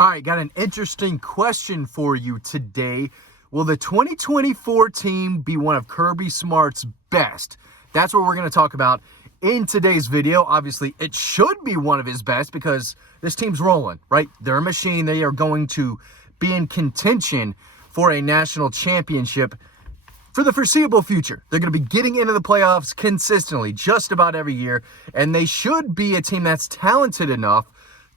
All right, got an interesting question for you today. Will the 2024 team be one of Kirby Smart's best? That's what we're going to talk about in today's video. Obviously, it should be one of his best because this team's rolling, right? They're a machine. They are going to be in contention for a national championship for the foreseeable future. They're going to be getting into the playoffs consistently just about every year, and they should be a team that's talented enough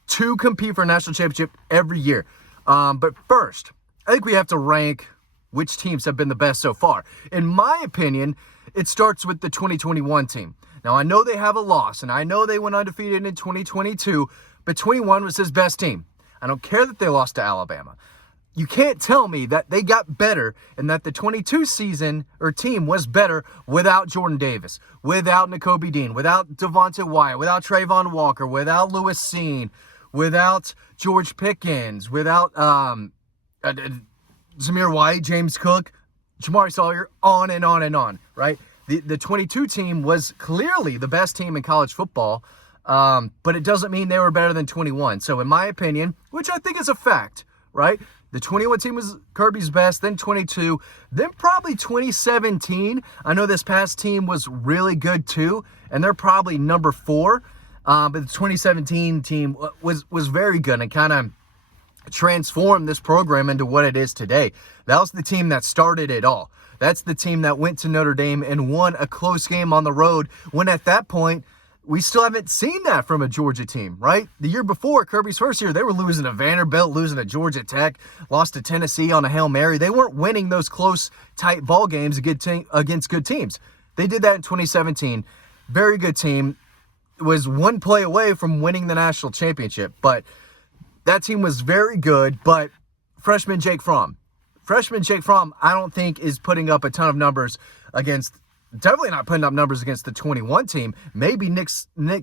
to compete for a national championship every year. But first, I think we have to rank which teams have been the best so far. In my opinion, it starts with the 2021 team. Now, I know they have a loss, and I know they went undefeated in 2022, but 21 was his best team. I don't care that they lost to Alabama. You can't tell me that they got better and that the 22 season or team was better without Jordan Davis, without Nakobe Dean, without Devontae Wyatt, without Trayvon Walker, without Lewis Cine, without George Pickens, without Zamir White, James Cook, Jamari Sawyer, on and on and on, right? The 22 team was clearly the best team in college football, but it doesn't mean they were better than 21. So in my opinion, which I think is a fact, right? The 21 team was Kirby's best, then 22, then probably 2017. I know this past team was really good too, and they're probably number 4. But the 2017 team was very good and kind of transformed this program into what it is today. That was the team that started it all. That's the team that went to Notre Dame and won a close game on the road when at that point, we still haven't seen that from a Georgia team, right? The year before, Kirby's first year, they were losing to Vanderbilt, losing to Georgia Tech, lost to Tennessee on a Hail Mary. They weren't winning those close, tight ball games against good teams. They did that in 2017. Very good team. It was one play away from winning the national championship, but that team was very good. But freshman Jake Fromm, I don't think is putting up a ton of numbers against. Definitely not putting up numbers against the 21 team. Maybe Nick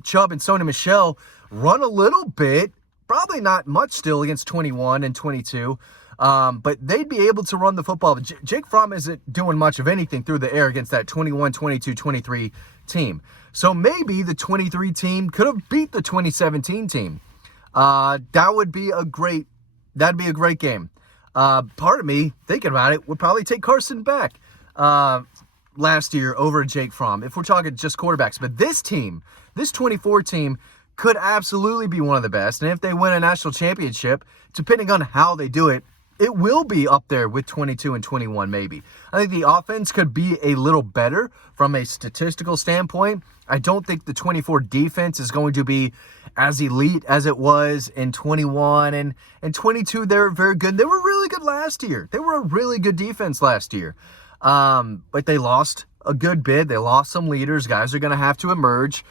Chubb and Sony Michel run a little bit. Probably not much still against 21 and 22. But they'd be able to run the football. Jake Fromm isn't doing much of anything through the air against that 21, 22, 23 team. So maybe the 23 team could have beat the 2017 team. That'd be a great game. Part of me, thinking about it, would probably take Carson back last year over Jake Fromm, if we're talking just quarterbacks. But this team, this 24 team, could absolutely be one of the best. And if they win a national championship, depending on how they do it, it will be up there with 22 and 21 maybe. I think the offense could be a little better from a statistical standpoint. I don't think the 24 defense is going to be as elite as it was in 21 and 22. They're very good. They were really good last year. They were a really good defense last year. But they lost a good bit. They lost some leaders. Guys are going to have to emerge.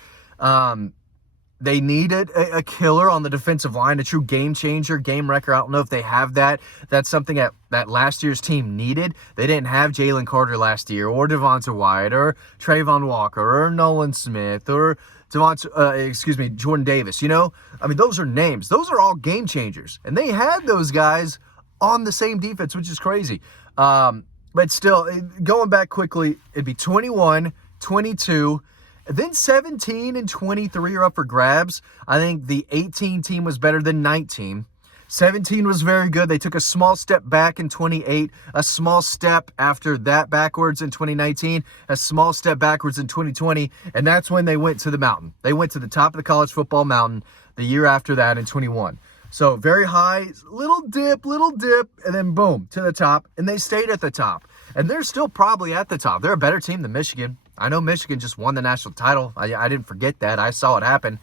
They needed a killer on the defensive line, a true game changer, game wrecker. I don't know if they have that. That's something that last year's team needed. They didn't have Jalen Carter last year, or Devontae Wyatt, or Trayvon Walker, or Nolan Smith, or Jordan Davis. You know, I mean, those are names. Those are all game changers, and they had those guys on the same defense, which is crazy. But still, going back quickly, it'd be 21, 22, then 17 and 23 are up for grabs. I think the 18 team was better than 19. 17 was very good. They took a small step back in 28, a small step after that backwards in 2019, a small step backwards in 2020, and that's when they went to the mountain. They went to the top of the college football mountain the year after that in 21. So very high, little dip, and then boom, to the top. And they stayed at the top. And they're still probably at the top. They're a better team than Michigan. I know Michigan just won the national title. I didn't forget that. I saw it happen.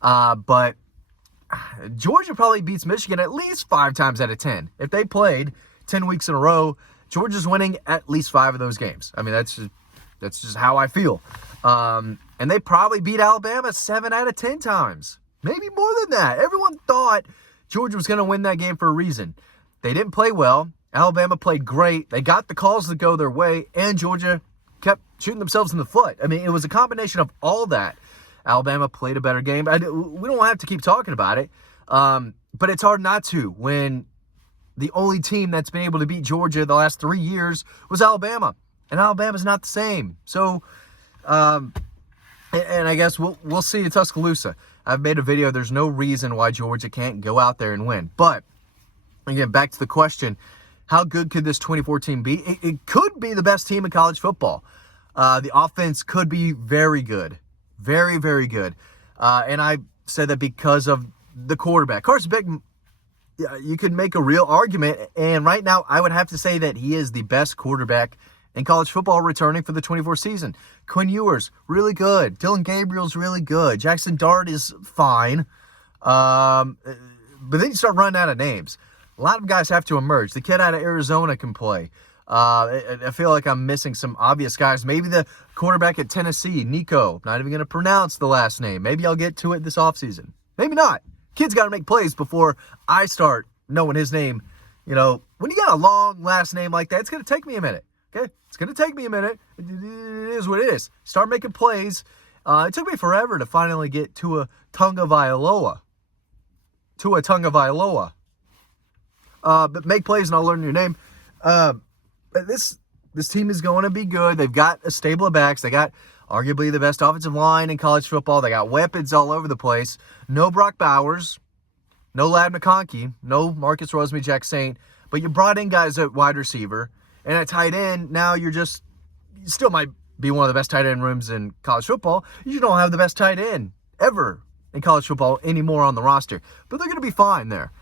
But Georgia probably beats Michigan at least 5 times out of 10. If they played 10 weeks in a row, Georgia's winning at least 5 of those games. I mean, that's just how I feel. And they probably beat Alabama 7 out of 10 times. Maybe more than that. Everyone thought Georgia was going to win that game for a reason. They didn't play well. Alabama played great. They got the calls to go their way, and Georgia kept shooting themselves in the foot. I mean, it was a combination of all that. Alabama played a better game. We don't have to keep talking about it, but it's hard not to when the only team that's been able to beat Georgia the last 3 years was Alabama, and Alabama's not the same. So, and I guess we'll see in Tuscaloosa. I've made a video. There's no reason why Georgia can't go out there and win. But Again, back to the question, how good could this 24 team be? It could be the best team in college football. The offense could be very good. Very, very good. And I said that because of the quarterback. Carson Beck, you could make a real argument. And right now, I would have to say that he is the best quarterback in college football returning for the 24 season. Quinn Ewers, really good. Dylan Gabriel's really good. Jackson Dart is fine. But then you start running out of names. A lot of guys have to emerge. The kid out of Arizona can play. I feel like I'm missing some obvious guys. Maybe the quarterback at Tennessee, Nico. Not even going to pronounce the last name. Maybe I'll get to it this offseason. Maybe not. Kid's got to make plays before I start knowing his name. You know, when you got a long last name like that, it's going to take me a minute. Okay? It's going to take me a minute. It is what it is. Start making plays. It took me forever to finally get Tua Tagovailoa. But make plays and I'll learn your name. But this team is going to be good. They've got a stable of backs. They got arguably the best offensive line in college football. They got weapons all over the place. No Brock Bowers. No Ladd McConkey. No Marcus Rosemy, Jack Saint. But you brought in guys at wide receiver. And at tight end, now you still might be one of the best tight end rooms in college football. You don't have the best tight end ever in college football anymore on the roster. But they're going to be fine there.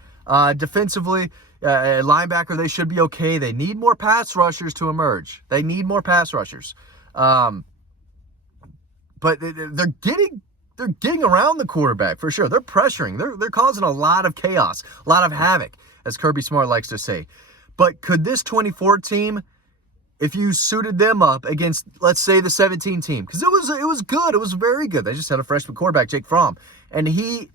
Defensively, linebacker, they should be okay. They need more pass rushers to emerge. They need more pass rushers. But they're getting around the quarterback for sure. They're pressuring. They're causing a lot of chaos, a lot of havoc, as Kirby Smart likes to say. But could this 24 team, if you suited them up against, let's say, the 17 team, because it was good. It was very good. They just had a freshman quarterback, Jake Fromm. And you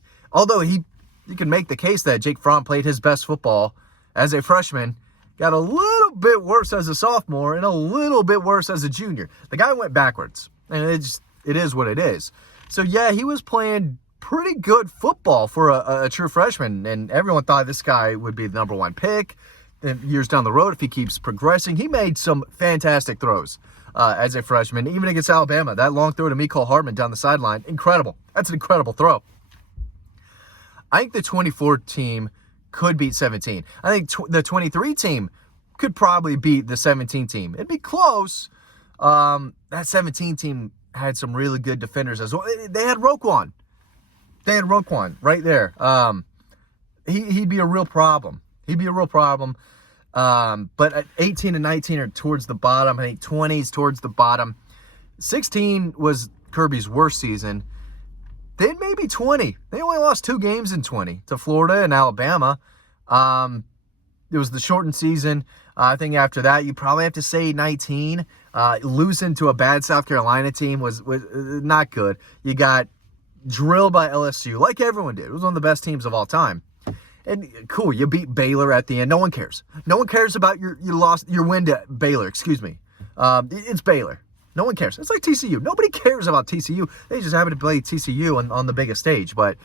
can make the case that Jake Fromm played his best football as a freshman, got a little bit worse as a sophomore, and a little bit worse as a junior. The guy went backwards, and it is what it is. So, yeah, he was playing pretty good football for a true freshman, and everyone thought this guy would be the number one pick years down the road if he keeps progressing. He made some fantastic throws as a freshman, even against Alabama. That long throw to Mecole Hardman down the sideline, incredible. That's an incredible throw. I think the 24 team could beat 17. I think the 23 team could probably beat the 17 team. It'd be close. That 17 team had some really good defenders as well. They had Roquan. Right there. He'd be a real problem. But 18 and 19 are towards the bottom. I think 20 is towards the bottom. 16 was Kirby's worst season. Then maybe 20. They only lost 2 games in 20 to Florida and Alabama. It was the shortened season. I think after that, you probably have to say 19. Losing to a bad South Carolina team was not good. You got drilled by LSU, like everyone did. It was one of the best teams of all time. And cool, you beat Baylor at the end. No one cares. No one cares about your win to Baylor. Excuse me. It's Baylor. No one cares. It's like TCU. Nobody cares about TCU. They just happen to play TCU on the biggest stage. But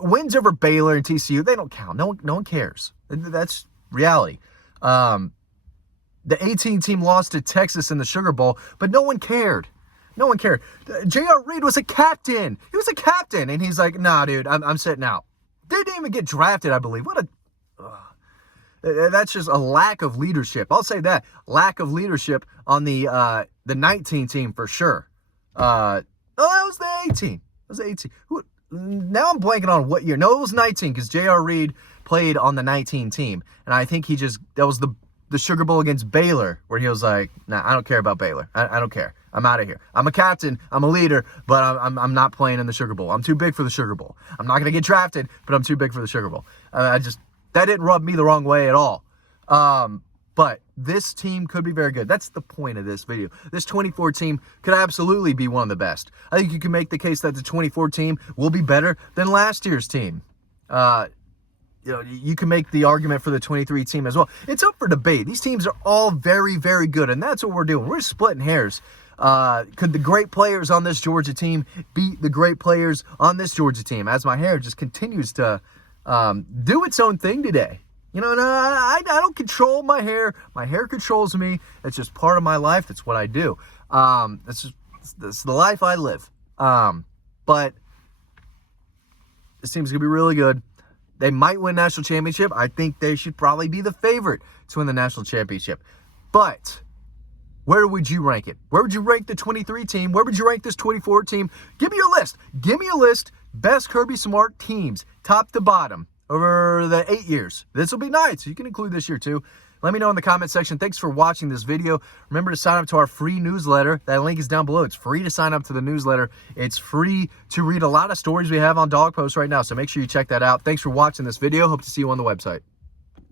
wins over Baylor and TCU, they don't count. No one cares. That's reality. The 18 team lost to Texas in the Sugar Bowl, but no one cared. J.R. Reed was a captain. He was a captain, and he's like, nah, dude, I'm sitting out. Didn't even get drafted, I believe. That's just a lack of leadership. I'll say that. Lack of leadership on the 19 team for sure. That was the 18. It was the 18. Now I'm blanking on what year. No, it was 19 because J.R. Reed played on the 19 team. And I think that was the Sugar Bowl against Baylor where he was like, nah, I don't care about Baylor. I don't care. I'm out of here. I'm a captain. I'm a leader, but I'm not playing in the Sugar Bowl. I'm too big for the Sugar Bowl. I'm not going to get drafted, but I'm too big for the Sugar Bowl. That didn't rub me the wrong way at all. But this team could be very good. That's the point of this video. This 24 team could absolutely be one of the best. I think you can make the case that the 24 team will be better than last year's team. You can make the argument for the 23 team as well. It's up for debate. These teams are all very, very good, and that's what we're doing. We're splitting hairs. Could the great players on this Georgia team beat the great players on this Georgia team? As my hair just continues to do its own thing today. And I don't control my hair. My hair controls me. It's just part of my life. That's what I do. That's the life I live. But this team's going to be really good. They might win national championship. I think they should probably be the favorite to win the national championship. But where would you rank it? Where would you rank the 23 team? Where would you rank this 24 team? Give me a list. Give me a list. Best Kirby Smart teams, top to bottom, over the 8 years. This will be nice. You can include this year too. Let me know in the comment section. Thanks for watching this video. Remember to sign up to our free newsletter. That link is down below. It's free to sign up to the newsletter. It's free to read a lot of stories we have on Dawg Post right now. So make sure you check that out. Thanks for watching this video. Hope to see you on the website.